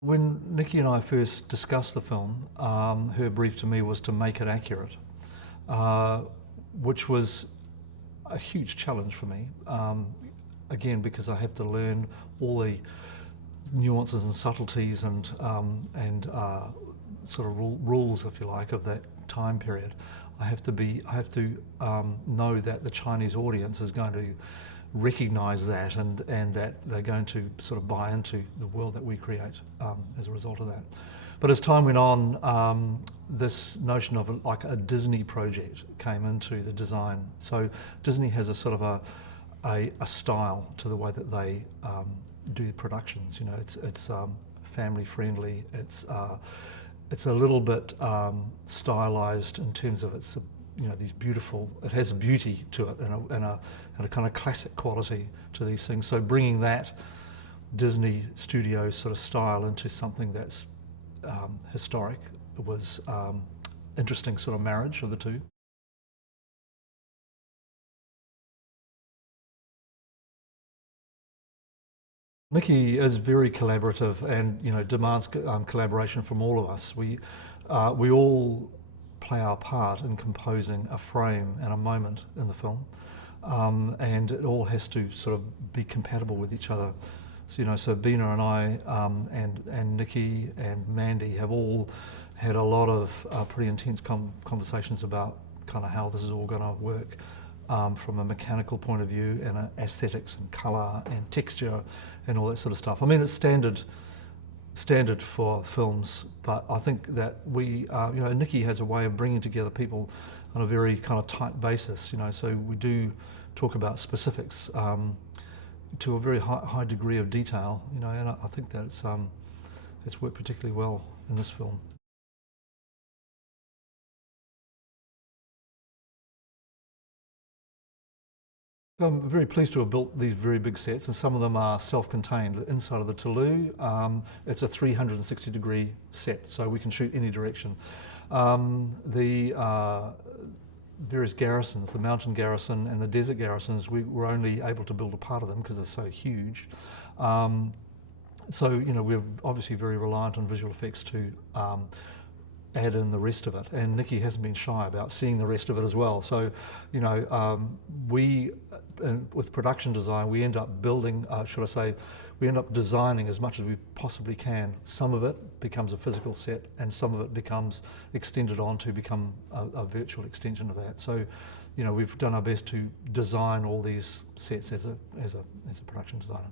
When Niki and I first discussed the film, her brief to me was to make it accurate, which was a huge challenge for me. Again, because I have to learn all the nuances and subtleties and sort of rules, if you like, of that time period. I have to know that the Chinese audience is going to recognise that and that they're going to sort of buy into the world that we create as a result of that. But as time went on, this notion of like a Disney project came into the design. So Disney has a sort of a style to the way that they do productions. You know, it's family friendly. It's a little bit stylized in terms of its, you know, these beautiful. It has a beauty to it and a kind of classic quality to these things. So bringing that Disney studio sort of style into something that's historic was interesting sort of marriage of the two. Niki is very collaborative and, you know, demands collaboration from all of us. We all play our part in composing a frame and a moment in the film, and it all has to sort of be compatible with each other. So, you know, so Bina and I and Niki and Mandy have all had a lot of pretty intense conversations about kind of how this is all going to work. From a mechanical point of view and aesthetics and colour and texture and all that sort of stuff. I mean, it's standard for films, but I think that you know, Niki has a way of bringing together people on a very kind of tight basis, you know, so we do talk about specifics to a very high degree of detail, you know, and I think that it's worked particularly well in this film. I'm very pleased to have built these very big sets, and some of them are self-contained. Inside of the Toulouse, it's a 360-degree set, so we can shoot any direction. The various garrisons, the mountain garrison and the desert garrisons, we were only able to build a part of them because they're so huge. So, you know, we're obviously very reliant on visual effects to add in the rest of it, and Niki hasn't been shy about seeing the rest of it as well. So, you know, with production design, we end up building, should I say, we end up designing as much as we possibly can. Some of it becomes a physical set, and some of it becomes extended on to become a virtual extension of that. So, you know, we've done our best to design all these sets as a production designer.